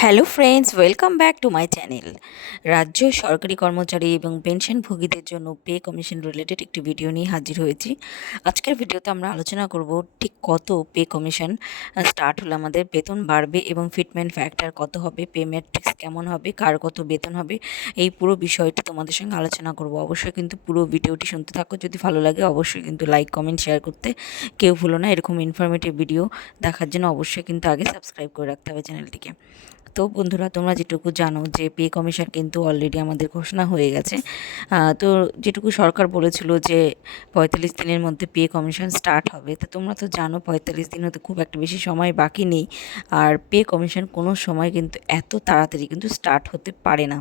Hello friends, welcome back to my channel. রাজ্য সরকারি কর্মচারী এবং পেনশনভোগীদের জন্য পে কমিশন রিলেটেড একটি ভিডিও নিয়ে হাজির হয়েছি। আজকের ভিডিওতে আমরা আলোচনা করব ঠিক কত পে কমিশন স্টার্ট হলে আমাদের বেতন বাড়বে এবং ফিটমেন্ট ফ্যাক্টর কত হবে, পে ম্যাট্রিক্স কেমন হবে, কার কত বেতন হবে, এই পুরো বিষয়টি তোমাদের সঙ্গে আলোচনা করব। অবশ্যই কিন্তু পুরো ভিডিওটি শুনতে থাকো। যদি ভালো লাগে অবশ্যই কিন্তু লাইক, কমেন্ট, শেয়ার করতে কেউ ভুলো না। এরকম ইনফরমেটিভ ভিডিও দেখার জন্য অবশ্যই কিন্তু আগে সাবস্ক্রাইব করে রাখতে হবে চ্যানেলটিকে। তো বন্ধুরা, তোমরা যেটুকু জানো যে পে কমিশন কিন্তু অলরেডি আমাদের ঘোষণা হয়ে গেছে। তো যেটুকু সরকার বলেছিল যে 45 দিনের মধ্যে পে কমিশন স্টার্ট হবে, তো তোমরা তো জানো 45 দিনও তো খুব একটা বেশি সময় বাকি নেই। আর পে কমিশন কোনো সময় কিন্তু এত তাড়াতাড়ি কিন্তু স্টার্ট হতে পারে না।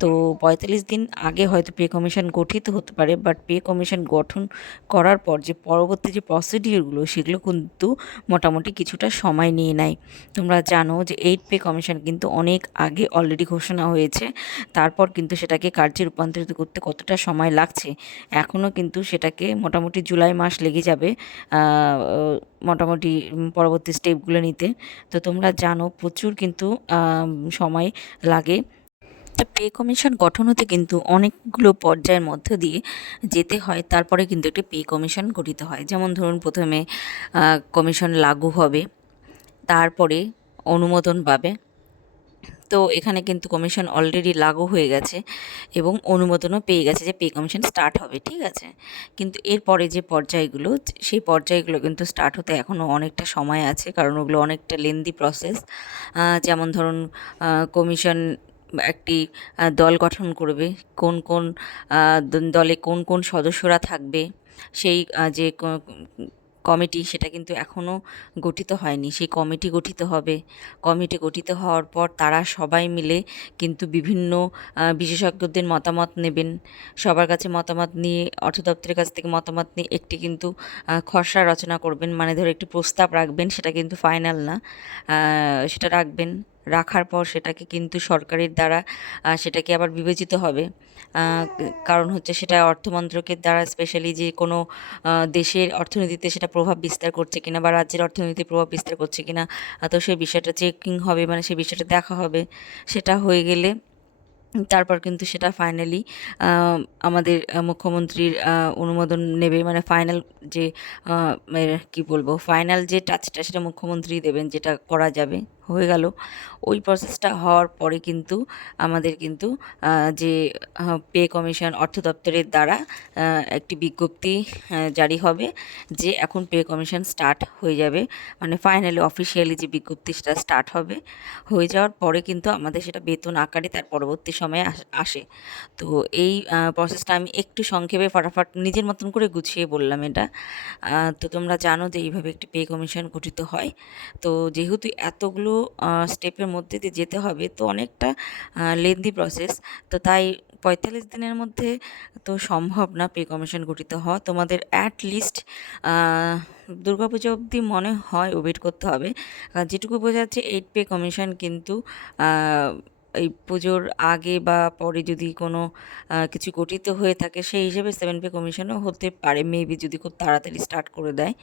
তো 45 দিন আগে হয়তো পে কমিশন গঠিত হতে পারে, বাট পে কমিশন গঠন করার পর যে পরবর্তী যে প্রসিডিওরগুলো সেগুলো কিন্তু মোটামুটি কিছুটা সময় নিয়ে নেয়। তোমরা জানো যে 8 পে কমিশন কিন্তু অনেক আগে অলরেডি ঘোষণা হয়েছে, তারপর কিন্তু সেটাকে কার্যে রূপান্তরিত করতে কতটা সময় লাগছে, এখনও কিন্তু সেটাকে মোটামুটি জুলাই মাস লেগে যাবে মোটামুটি পরবর্তী স্টেপগুলো নিতে। তো তোমরা জানো প্রচুর কিন্তু সময় লাগে। তা পে কমিশন গঠন হতে কিন্তু অনেকগুলো পর্যায়ের মধ্য দিয়ে যেতে হয়, তারপরে কিন্তু একটি পে কমিশন গঠিত হয়। যেমন ধরুন, প্রথমে কমিশন লাগু হবে, তারপরে অনুমোদন পাবে। তো এখানে কিন্তু কমিশন অলরেডি লাগু হয়ে গেছে এবং অনুমোদনও পেয়ে গেছে যে পে কমিশন স্টার্ট হবে, ঠিক আছে। কিন্তু এরপরে যে পর্যায়গুলো, সেই পর্যায়গুলো কিন্তু স্টার্ট হতে এখনও অনেকটা সময় আছে, কারণ ওগুলো অনেকটা লেন্দি প্রসেস। যেমন ধরুন, কমিশন একটি দল গঠন করবে, কোন কোন দলে কোন কোন সদস্যরা থাকবে, সেই যে কমিটি, সেটা কিন্তু এখনও গঠিত হয়নি। সেই কমিটি গঠিত হবে। কমিটি গঠিত হওয়ার পর তারা সবাই মিলে কিন্তু বিভিন্ন বিশেষজ্ঞদের মতামত নেবেন। সবার কাছে মতামত নিয়ে, অর্থ দপ্তরের কাছ থেকে মতামত নিয়ে একটি কিন্তু খসড়া রচনা করবেন, মানে ধরো একটি প্রস্তাব রাখবেন। সেটা কিন্তু ফাইনাল না, সেটা রাখবেন। রাখার পর সেটাকে কিন্তু সরকারের দ্বারা সেটাকে আবার বিবেচিত হবে। কারণ হচ্ছে সেটা অর্থমন্ত্রকের দ্বারা স্পেশালি যে কোনো দেশের অর্থনীতিতে সেটা প্রভাব বিস্তার করছে কিনা বা রাজ্যের অর্থনীতিতে প্রভাব বিস্তার করছে কিনা, তো সেই বিষয়টা চেকিং হবে, মানে সেই বিষয়টা দেখা হবে। সেটা হয়ে গেলে তারপর কিন্তু সেটা ফাইনালি আমাদের মুখ্যমন্ত্রীর অনুমোদন নেবে, মানে ফাইনাল যে কী বলবো, ফাইনাল যে টাচটা সেটা মুখ্যমন্ত্রী দেবেন, যেটা করা যাবে। হয়ে গেল। ওই প্রসেসটা হওয়ার পরে কিন্তু আমাদের কিন্তু যে পে কমিশন অর্থ দপ্তরের দ্বারা একটি বিজ্ঞপ্তি জারি হবে যে এখন পে কমিশন স্টার্ট হয়ে যাবে, মানে ফাইনালি অফিসিয়ালি যে বিজ্ঞপ্তি সেটা স্টার্ট হবে। হয়ে যাওয়ার পরে কিন্তু আমাদের সেটা বেতন আকারে তার পরবর্তী সময়ে আসে। তো এই প্রসেসটা আমি একটু সংক্ষেপে ফটাফট নিজের মতন করে গুছিয়ে বললাম এটা। তো তোমরা জানো যে এইভাবে একটি পে কমিশন গঠিত হয়। তো যেহেতু এতগুলো স্টেপের মধ্যে দিয়ে যেতে হবে, তো অনেকটা লেন্দি প্রসেস। তো তাই 45 দিনের মধ্যে তো সম্ভব না পে কমিশন গঠিত হওয়া। তোমাদের অ্যাট লিস্ট দুর্গাপুজো অবধি মনে হয় ওয়েট করতে হবে। যেটুকু বোঝা যাচ্ছে 8 পে কমিশন কিন্তু এই পুজোর আগে বা পরে যদি কোনো কিছু গঠিত হয়ে থাকে, সেই হিসেবে 7 পে কমিশনও হতে পারে মেবি, যদি খুব তাড়াতাড়ি স্টার্ট করে দেয়।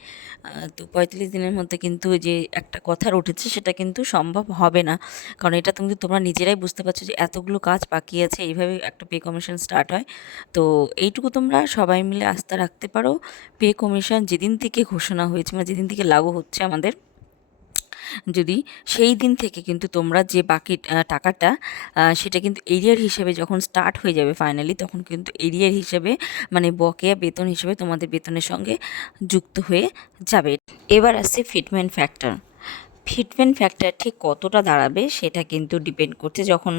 তো 45 দিনের মধ্যে কিন্তু যে একটা কথার উঠেছে সেটা কিন্তু সম্ভব হবে না, কারণ এটা কিন্তু তোমরা নিজেরাই বুঝতে পারছো যে এতগুলো কাজ বাকি আছে, এইভাবে একটা পে কমিশন স্টার্ট হয়। তো এইটুকু তোমরা সবাই মিলে আস্থা রাখতে পারো। পে কমিশন যেদিন থেকে ঘোষণা হয়েছে, মানে যেদিন থেকে লাগু হচ্ছে আমাদের, যদি সেই দিন থেকে কিন্তু তোমরা যে বাকি টাকাটা, সেটা কিন্তু এরিয়ার হিসেবে যখন স্টার্ট হয়ে যাবে ফাইনালি, তখন কিন্তু এরিয়ার হিসেবে, মানে বকেয়া বেতন হিসেবে তোমাদের বেতনের সঙ্গে যুক্ত হয়ে যাবে। এবার আসছে ফিটমেন্ট ফ্যাক্টর। ফিটমেন্ট ফ্যাক্টর ঠিক কতটা দাঁড়াবে সেটা কিন্তু ডিপেন্ড করছে, যখন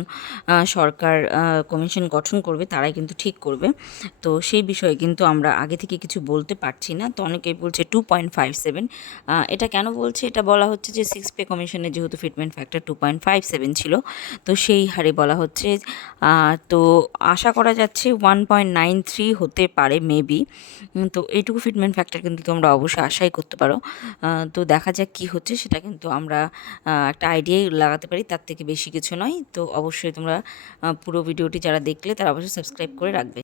সরকার কমিশন গঠন করবে তারাই কিন্তু ঠিক করবে। তো সেই বিষয়ে কিন্তু আমরা আগে থেকে কিছু বলতে পারছি না। তো অনেকেই বলছে 2.57। এটা কেন বলছে? এটা বলা হচ্ছে যে 6 পে কমিশনের যেহেতু ফিটমেন্ট ফ্যাক্টর 2.57 ছিল, তো সেই হারে বলা হচ্ছে। তো আশা করা যাচ্ছে 1.93 হতে পারে মেবি। তো এইটুকু ফিটমেন্ট ফ্যাক্টর কিন্তু তোমরা অবশ্যই আশাই করতে পারো। তো দেখা যাক কী হচ্ছে, সেটা কিন্তু আমরা একটা আইডিয়াই লাগাতে পারি, তার থেকে বেশি কিছু নয়। তো অবশ্যই তোমরা পুরো ভিডিওটি যারা দেখলে তারা অবশ্যই সাবস্ক্রাইব করে রাখবে।